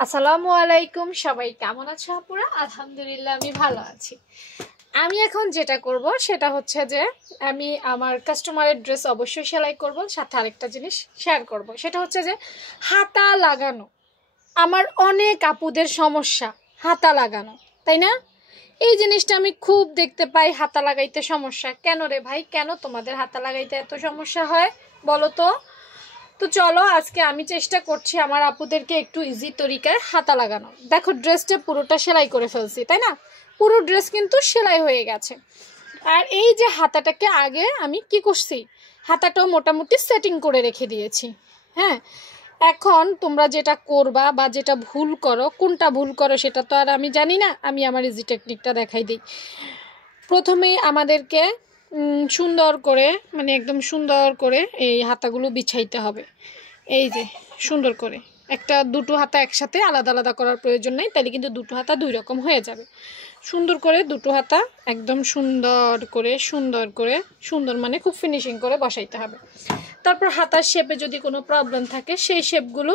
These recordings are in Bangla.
আসসালামু আলাইকুম, সবাই কেমন আছো আপুরা? আলহামদুলিল্লাহ আমি ভালো আছি। আমি এখন যেটা করব সেটা হচ্ছে যে আমি আমার কাস্টমারের ড্রেস অবশ্যই সেলাই করব, সাথে আরেকটা জিনিস শেয়ার করব। সেটা হচ্ছে যে হাতা লাগানো। আমার অনেক আপুদের সমস্যা হাতা লাগানো, তাই না? এই জিনিসটা আমি খুব দেখতে পাই, হাতা লাগাইতে সমস্যা। কেন রে ভাই, কেন তোমাদের হাতা লাগাইতে এত সমস্যা হয় বলো তো? তো চলো আজকে আমি চেষ্টা করছি আমার আপুদেরকে একটু ইজি তরিকায় হাতা লাগানো। দেখো ড্রেসটা পুরোটা সেলাই করে ফেলছি, তাই না? পুরো ড্রেস কিন্তু সেলাই হয়ে গেছে। আর এই যে হাতাটাকে আগে আমি কি করছি, হাতাটাও মোটামুটি সেটিং করে রেখে দিয়েছি। হ্যাঁ, এখন তোমরা যেটা করবা বা যেটা ভুল করো, কোনটা ভুল করো সেটা তো আর আমি জানি না, আমি আমার ইজি টেকনিকটা দেখাই দিই। প্রথমেই আমাদেরকে সুন্দর করে, মানে একদম সুন্দর করে এই হাতাগুলো বিছাইতে হবে। এই যে সুন্দর করে, একটা দুটো হাতা একসাথে আলাদা আলাদা করার প্রয়োজন নেই, তাহলে কিন্তু দুটো হাতা দুই রকম হয়ে যাবে। সুন্দর করে দুটো হাতা একদম সুন্দর করে সুন্দর মানে খুব ফিনিশিং করে বসাইতে হবে। তারপর হাতার শেপে যদি কোনো প্রবলেম থাকে সেই শেপগুলো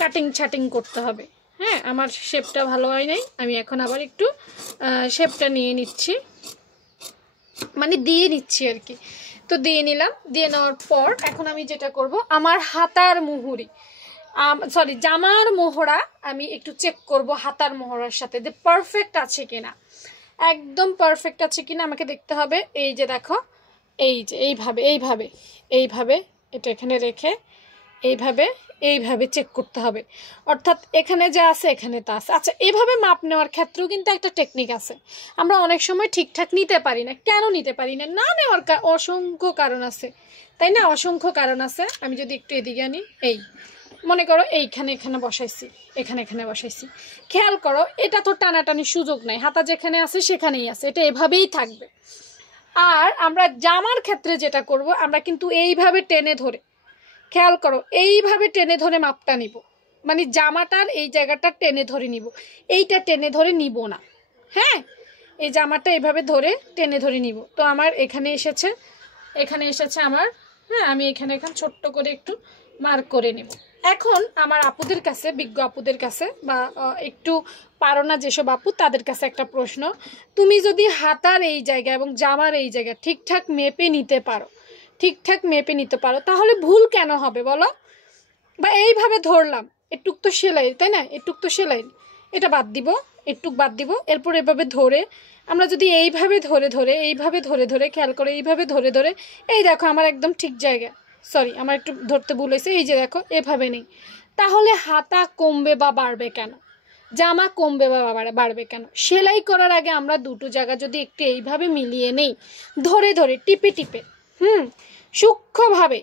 কাটিং ছাটিং করতে হবে। হ্যাঁ, আমার শেপটা ভালো হয় নাই, আমি এখন আবার একটু শেপটা নিয়ে নিচ্ছি, মানে দিয়ে নিচ্ছি আর কি। তো দিয়ে নিলাম, দিয়ে নেওয়ার পর এখন আমি যেটা করব, আমার হাতার মুহুরি জামার মোহরা আমি একটু চেক করব হাতার মোহরার সাথে যে পারফেক্ট আছে কিনা, একদম পারফেক্ট আছে কিনা আমাকে দেখতে হবে। এই যে দেখো, এই যে এইভাবে এটা এখানে রেখে এইভাবে এইভাবে চেক করতে হবে, অর্থাৎ এখানে যা আছে এখানে তা আছে। আচ্ছা, এইভাবে মাপ নেওয়ার ক্ষেত্রেও কিন্তু একটা টেকনিক আছে। আমরা অনেক সময় ঠিকঠাক নিতে পারি না। কেন নিতে পারি না? না নেওয়ার অসংখ্য কারণ আছে, তাই না? অসংখ্য কারণ আছে। আমি যদি একটু এদিকে আনি, এই মনে করো এখানে বসাইছি, এখানে বসাইছি, খেয়াল করো এটা তো টানাটানির সুযোগ নাই, হাতা যেখানে আছে সেখানেই আছে, এটা এভাবেই থাকবে। আর আমরা জামার ক্ষেত্রে যেটা করব, আমরা কিন্তু এইভাবে টেনে ধরে, খেয়াল করো এইভাবে টেনে ধরে মাপটা নিব, মানে জামাটার এই জায়গাটা টেনে ধরে নিব, এইটা টেনে ধরে নিব না। হ্যাঁ, এই জামাটা এইভাবে ধরে টেনে ধরে নিব। তো আমার এখানে এসেছে আমার। হ্যাঁ, আমি এখানে ছোট্ট করে একটু মার্ক করে নেব। এখন আমার আপুদের কাছে, বিজ্ঞ আপুদের কাছে বা একটু পারো না যেসব আপু, তাদের কাছে একটা প্রশ্ন। তুমি যদি হাতার এই জায়গা এবং জামার এই জায়গা ঠিকঠাক মেপে নিতে পারো তাহলে ভুল কেন হবে বলো? বা এইভাবে ধরলাম, এটুক তো সেলাই, তাই না? এটুক তো সেলাই, এটা বাদ দিব, এটুক বাদ দিব। এরপর এভাবে ধরে আমরা যদি এইভাবে ধরে খেয়াল করে এইভাবে ধরে এই দেখো আমার একদম ঠিক জায়গা। সরি, আমার একটু ধরতে ভুল হয়েছে। এই যে দেখো এভাবে নেই, তাহলে হাতা কমবে বা বাড়বে কেন? জামা কমবে বা বাড়বে কেন? সেলাই করার আগে আমরা দুটো জায়গা যদি একটু এইভাবে মিলিয়ে নেই, ধরে টিপে সূক্ষ্মভাবে,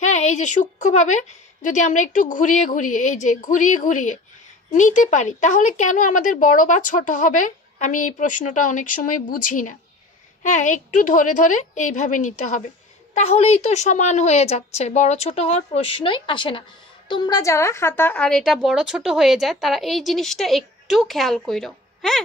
হ্যাঁ এই যে সূক্ষ্মভাবে যদি আমরা একটু ঘুরিয়ে নিতে পারি, তাহলে কেন আমাদের বড় বা ছোট হবে? আমি এই প্রশ্নটা অনেক সময় বুঝি না। হ্যাঁ, একটু ধরে এইভাবে নিতে হবে, তাহলেই তো সমান হয়ে যাচ্ছে, বড় ছোট হওয়ার প্রশ্নই আসে না। তোমরা যারা হাতা আর এটা বড় ছোট হয়ে যায়, তারা এই জিনিসটা একটু খেয়াল করো। হ্যাঁ,